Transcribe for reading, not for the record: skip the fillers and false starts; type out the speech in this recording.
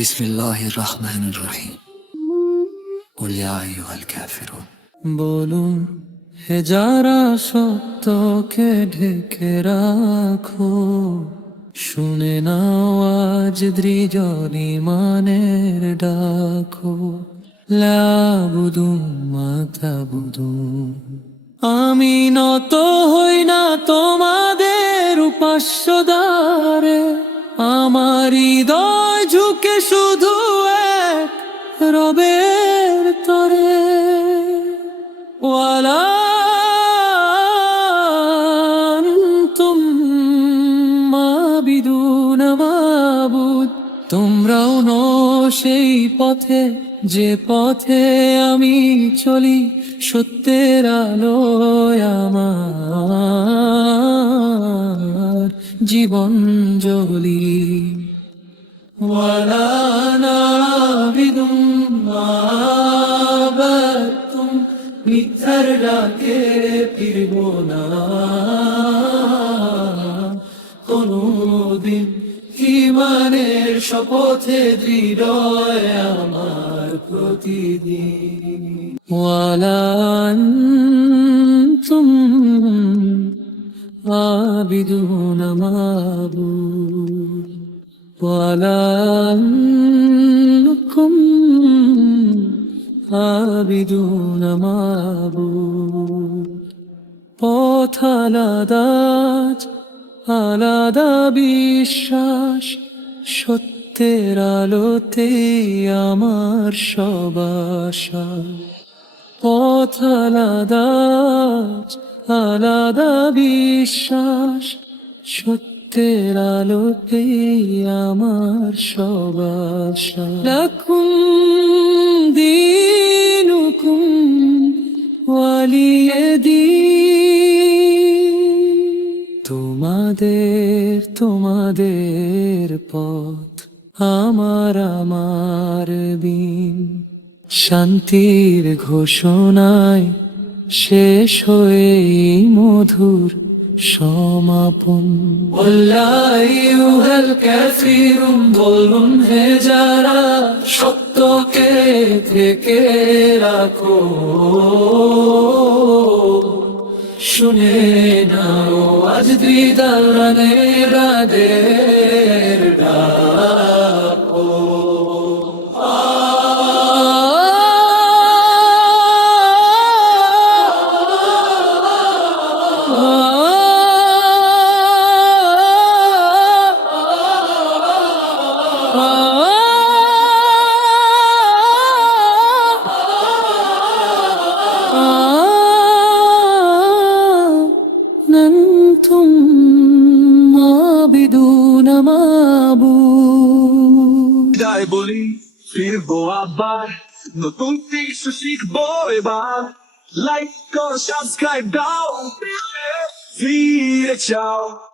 বিসমিল্লাহির রহমানির রহিম। কুল ইয়া আইয়ুহাল কাফিরুন। বলুন হে যারা সত্যকে ঢেকে রাখো, শুনে নাও আজ দৃঢ় ইমানের ডাকো। লা বুদুম মা তাবুদুন। আমি নত হই না তোমাদের উপাস্য দ্বারে, আমার হৃদয় ঝুঁকে শুধু এক রবের তরে। ওয়ালা আনতুম মাবিদুন মাবুদ। তোমরাও নও সেই পথে যে পথে আমি চলি, সত্যের আলোয় আমার জীবন জ্বলি। ওয়ালা নাবিদুম মাবাদতুম। মিথ্যার ডাকে ফিরব না কোনদিন, ঈমানের শপথে দৃঢ় আমার প্রতিদিন। ওয়ালা আনতুম আবিদুন মাবুদ। ওয়ালা আনতুম আবিদুন মাবুদ। পথ আলাদা, আলাদা বিশ্বাস, সত্যের আলোতে আমার সব আশা। পথ আলাদা, আলাদা বিশ্বাস, সত্যের আলোতে আমার সব আশা। লাকুম দীনুকুম ওয়ালিয়া দীন। তোমাদের পথ, আমার দিন। শান্তির ঘোষণায় শেষ হয়ে মধুর সমাপন। ওয়াল্লা আইয়ুহাল কাফিরুন। বলুন হে যারা সত্যকে ঢেকে রাখো, শুনে নাও আজ দ্বিধানের ডাকো। أنتم عابدون معبود। বিদায় বলি, ফিরবো আবার, নতুন কিছু শিখবো এবার। লাইক করো, সাবস্ক্রাইব দাও, ফিরে যাও।